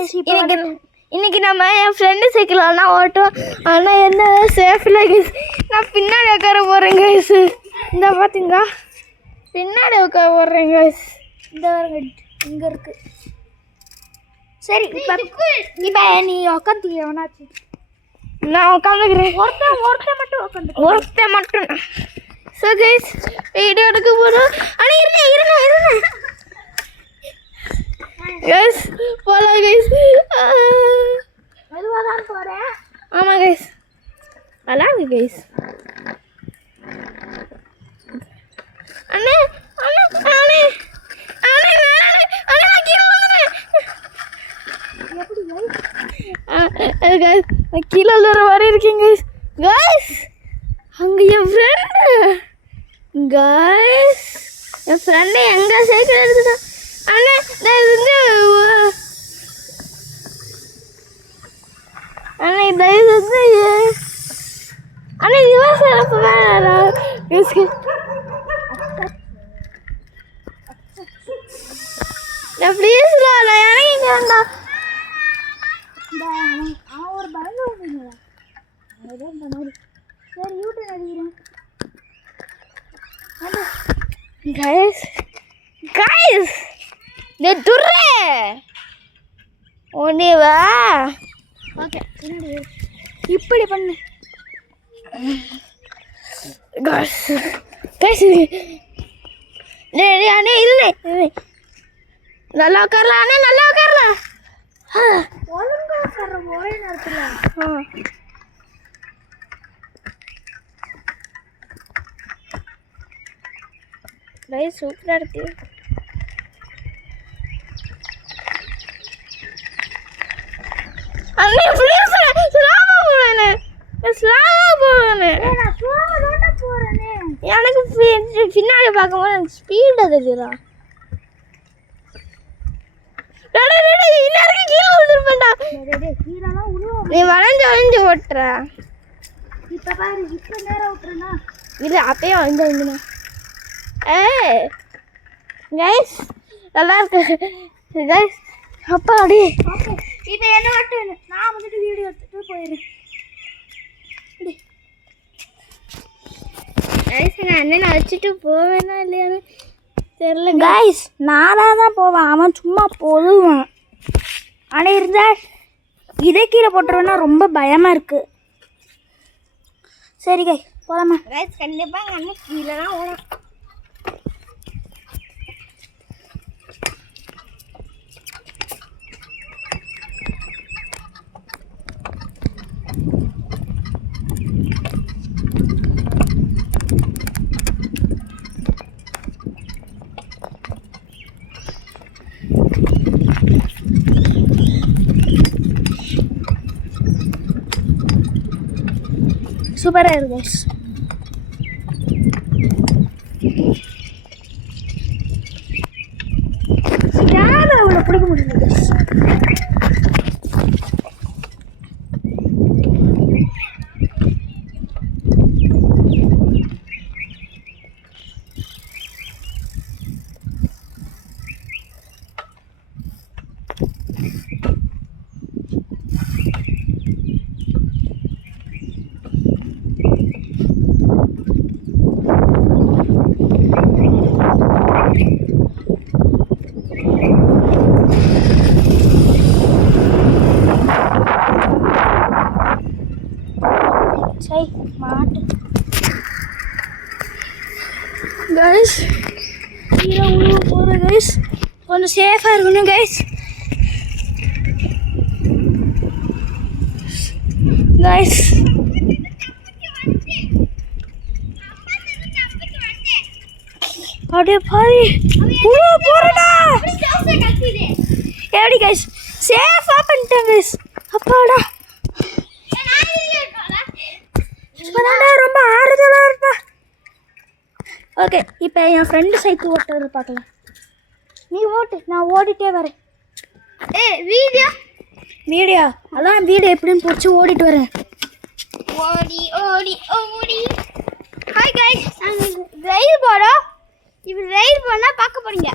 இன்னைக்கு நம்ம என் ஃப்ரெண்டு சைக்கிள்னா ஓட்டுவோம். ஆனால் என்ன சேஃபில் கைஸ் நான் பின்னாடி உட்கார போகிறேன் கைஸ். இந்த பார்த்தீங்களா பின்னாடி உட்கார போடுறேன் கைஸ். இந்த இங்கே இருக்கு. சரி இப்போ நீ உட்காந்து எவனாச்சு நான் உட்காந்துக்கிறேன். ஒருத்தன் மட்டும். ஸோ கைஸ் வீடியோ எடுக்க போகிறோம். ஆனால் இருங்க கைஸ் போகலாம் கைஸ். மெதுவாக தான் போகிறேன். ஆமாம் கைஸ் நல்லாங்க கைஸ். அண்ணே அண்ணே அண்ணே அண்ணே அண்ணே நான் கீழே வந்துடுறேன். கீழே விழுற மாதிரி இருக்கீங்க கைஸ். கைஸ் அங்கே என் ஃப்ரெண்டு எங்கே சைக்கிள் எடுத்துட்டா. அண்ணே அண்ணே தயவு செஞ்சு அண்ணே இதுவாக சிறப்பு வேணாம். ப்ளீஸ்லா நான் இறங்கிக்கிறேன்டா. அவன் ஒரு பயந்து வருவீங்களா சரி யூடியூப் அடிக்கிறேன். கைஸ் துர்ரே ஒன்னேவா ஓகே இப்படி பண்ணு கைஸ். அண்ணே இல்லை நல்லா உட்காரலாம். அண்ணே நல்லா உட்காரலாம். ஒழுங்கா உட்கார ஒரே நேரத்தில் கைஸ் சூப்பராக இருக்கு. அண்ணே ப்ளீஸ் ஸ்லாமா போகிறேன். எனக்கு பின்னாடி பார்க்கும்போது எனக்கு ஸ்பீட் தெரியுதா. நீ வளைஞ்சு ஓட்டுற இப்போ பாரு. இப்போ நேரம் ஓட்டுறா இல்லை அப்பயே வளைஞ்சு. கைஸ் நல்லா இருக்கு கைஸ். அப்பா அடி இப்போ என்ன மட்டும் நான் வந்துட்டு வீடியோ எடுத்துட்டு போயிடுறேன். கைஸ் எங்கள் அண்ணனை வச்சுட்டு போவேனா இல்லையான்னு தெரில கைஸ். நானாக தான் போவேன், அவன் சும்மா போதுவான். ஆனால் இருந்தால் இதே கீழே போட்டுருவேன்னா ரொம்ப பயமாக இருக்குது. சரி கைஸ் போகலாமா கைஸ். கண்டிப்பாக எங்கள் அண்ணன் கீழே தான் ஓடும். சூப்பராக இருக்கு கைஸ். யாரும் அவளை பிடிக்க முடியல கைஸ். மாட்டு கைஸ் கீழே உள்ள போகிற கைஸ். கொஞ்சம் சேஃபாக இருக்கணும் கைஸ். கைஸ் அப்படியே பாதி உள்ள போகிறடா. எப்படி கைஸ் சேஃபாக பண்ணிட்டேன் கைஸ். அப்பாடா ரொம்ப ஆறுதலாக இருப்பா. ஓகே இப்போ என் ஃப்ரெண்டு சைக்கிள் ஓட்டுறது பார்க்கலாம். நீ ஓட்டு நான் ஓடிட்டே வரேன். வீடியோ அதான் வீடியோ எப்படின்னு பிடிச்சி ஓடிட்டு வரேன். ஓடி ஹாய் கைஸ் நாங்கள் ரைடு போகிறோம். இப்போ ரைடு போனால் பார்க்க போகிறீங்க.